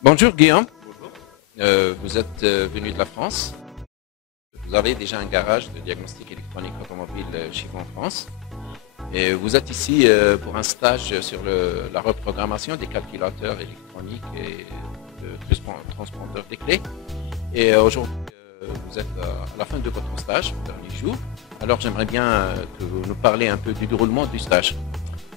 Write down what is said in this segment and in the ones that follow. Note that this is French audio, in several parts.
Bonjour Guillaume. Bonjour. Vous êtes venu de la France. Vous avez déjà un garage de diagnostic électronique automobile chez vous en France. Et vous êtes ici pour un stage sur la reprogrammation des calculateurs électroniques et de transpondeurs des clés. Et aujourd'hui, vous êtes à la fin de votre stage, le dernier jour. Alors j'aimerais bien que vous nous parliez un peu du déroulement du stage.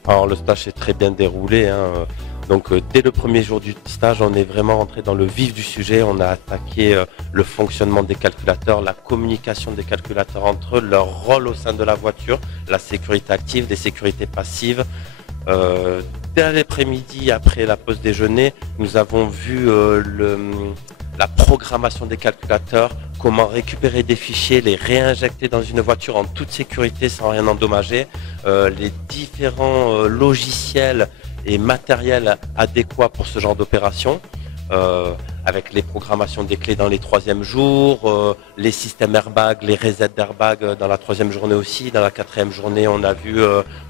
Alors le stage s'est très bien déroulé, hein. Donc dès le premier jour du stage, on est vraiment rentré dans le vif du sujet. On a attaqué le fonctionnement des calculateurs, la communication des calculateurs entre eux, leur rôle au sein de la voiture, la sécurité active, les sécurités passives. Dès l'après-midi, après la pause déjeuner, nous avons vu la programmation des calculateurs, comment récupérer des fichiers, les réinjecter dans une voiture en toute sécurité sans rien endommager, les différents logiciels et matériels adéquats pour ce genre d'opération, avec les programmations des clés dans les troisièmes jours, les systèmes airbag, les resets d'airbag dans la troisième journée aussi. Dans la quatrième journée, on a vu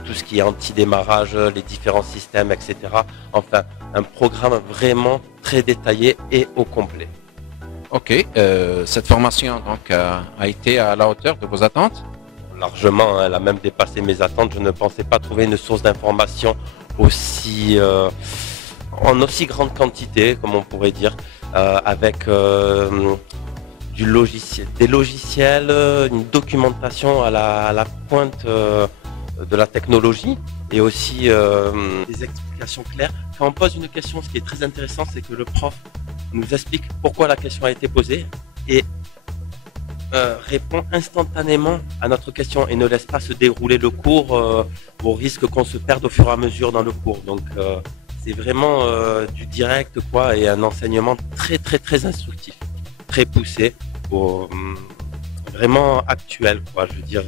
tout ce qui est anti-démarrage, les différents systèmes, etc. Enfin, un programme vraiment très détaillé et au complet. Ok, cette formation donc a été à la hauteur de vos attentes? Largement, elle a même dépassé mes attentes. Je ne pensais pas trouver une source d'information en aussi grande quantité, comme on pourrait dire, avec des logiciels, une documentation à la pointe de la technologie et aussi des explications claires. Quand on pose une question, ce qui est très intéressant, c'est que le prof nous explique pourquoi la question a été posée et répond instantanément à notre question et ne laisse pas se dérouler le cours au risque qu'on se perde au fur et à mesure dans le cours. Donc c'est vraiment du direct quoi, et un enseignement très très très instructif, très poussé, vraiment actuel quoi, je veux dire,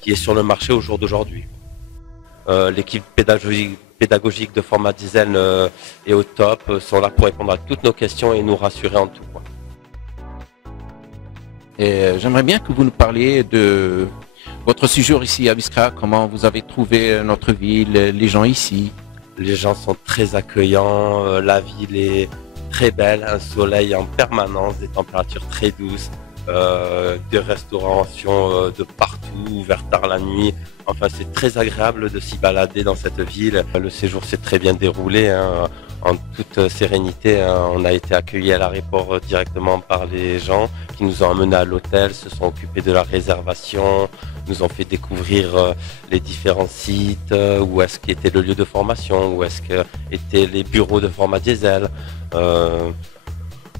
qui est sur le marché au jour d'aujourd'hui. L'équipe pédagogique de format Diesel est au top, sont là pour répondre à toutes nos questions et nous rassurer en tout quoi. Et j'aimerais bien que vous nous parliez de votre séjour ici à Biskra, comment vous avez trouvé notre ville, les gens ici. Les gens sont très accueillants, la ville est très belle, un soleil en permanence, des températures très douces, des restaurations de partout, ouvertes tard la nuit. Enfin, c'est très agréable de s'y balader dans cette ville. Le séjour s'est très bien déroulé, hein, en toute sérénité. Hein. On a été accueillis à l'aéroport directement par les gens qui nous ont emmenés à l'hôtel, se sont occupés de la réservation, nous ont fait découvrir les différents sites, où est-ce qu'était le lieu de formation, où est-ce qu'étaient les bureaux de format Diesel.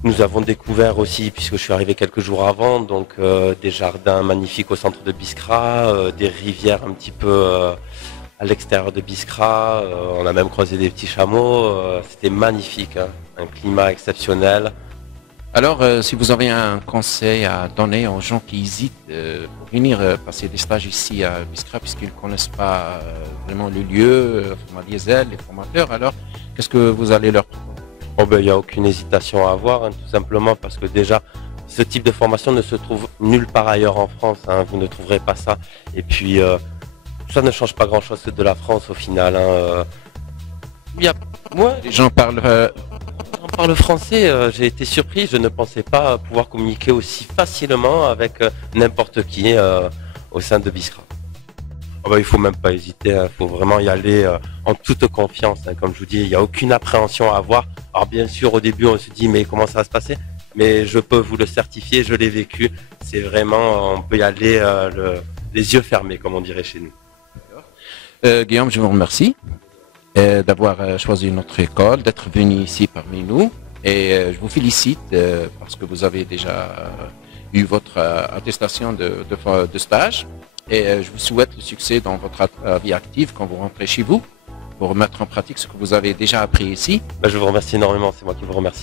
Nous avons découvert aussi, puisque je suis arrivé quelques jours avant, donc des jardins magnifiques au centre de Biskra, des rivières un petit peu à l'extérieur de Biskra. On a même croisé des petits chameaux. C'était magnifique, hein, un climat exceptionnel. Alors, si vous avez un conseil à donner aux gens qui hésitent pour venir passer des stages ici à Biskra, puisqu'ils ne connaissent pas vraiment le lieu, format Diesel, les formateurs, alors qu'est-ce que vous allez leur proposer? Oh ben, il n'y a aucune hésitation à avoir, hein, tout simplement parce que déjà, ce type de formation ne se trouve nulle part ailleurs en France. Hein, vous ne trouverez pas ça. Et puis, ça ne change pas grand-chose de la France au final. Hein, Moi, les gens parlent français. J'ai été surpris. Je ne pensais pas pouvoir communiquer aussi facilement avec n'importe qui au sein de Biskra. Oh ben, il faut même pas hésiter, hein. Il faut vraiment y aller en toute confiance. Hein. Comme je vous dis, il n'y a aucune appréhension à avoir. Alors bien sûr, au début, on se dit mais comment ça va se passer? Mais je peux vous le certifier, je l'ai vécu. C'est vraiment, on peut y aller les yeux fermés, comme on dirait chez nous. Guillaume, je vous remercie d'avoir choisi notre école, d'être venu ici parmi nous. Et je vous félicite parce que vous avez déjà eu votre attestation de stage. Et je vous souhaite le succès dans votre vie active quand vous rentrez chez vous pour mettre en pratique ce que vous avez déjà appris ici. Je vous remercie énormément, c'est moi qui vous remercie.